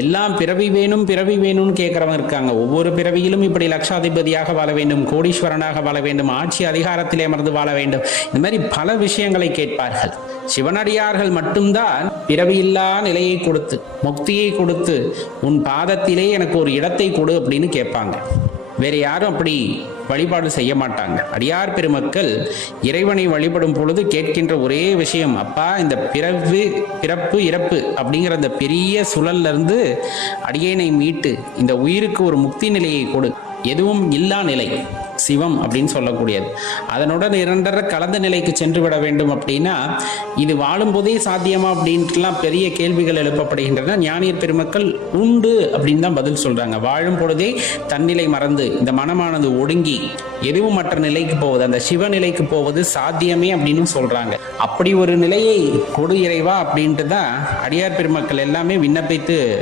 எல்லாம் பிறவி வேணும் பிறவி வேணும்னு கேட்கறவங்க இருக்காங்க. ஒவ்வொரு பிறவியிலும் இப்படி லட்சாதிபதியாக வாழ வேண்டும், கோடீஸ்வரனாக வாழ வேண்டும், ஆட்சி அதிகாரத்திலே அமர்ந்து வாழ வேண்டும், இந்த மாதிரி பல விஷயங்களை கேட்பார்கள். சிவனடியார்கள் மட்டும்தான் பிறவியில்லா நிலையை கொடுத்து, முக்தியை கொடுத்து, உன் பாதத்திலே எனக்கு ஒரு இடத்தை கொடு அப்படின்னு கேட்பாங்க. வேற யாரும் அப்படி வழிபாடு செய்ய மாட்டாங்க. அடியார் பெருமக்கள் இறைவனை வழிபடும் பொழுது கேட்கின்ற ஒரே விஷயம், அப்பா இந்த பிறப்பு இறப்பு அப்படிங்கிற அந்த பெரிய சுழல்ல இருந்து அடியேனை மீட்டு இந்த உயிருக்கு ஒரு முக்தி நிலையை கொடு. எதுவும் இல்லா நிலை சிவம் அப்படின்னு சொல்லக்கூடியது. அதனுடன் இரண்டரை கலந்த நிலைக்கு சென்று விட வேண்டும். அப்படின்னா இது வாழும் போதே சாத்தியமா அப்படின்ட்டுலாம் பெரிய கேள்விகள் எழுப்பப்படுகின்றன. ஞானியர் பெருமக்கள் உண்டு அப்படின்னு தான் பதில் சொல்றாங்க. வாழும் பொழுதே தன்னிலை மறந்து இந்த மனமானது ஒடுங்கி எதுவும் மற்ற நிலைக்கு போவது, அந்த சிவ நிலைக்கு போவது சாத்தியமே அப்படின்னு சொல்றாங்க. அப்படி ஒரு நிலையை கொடு இறைவா அப்படின்ட்டு தான் அடியார் பெருமக்கள் எல்லாமே விண்ணப்பித்து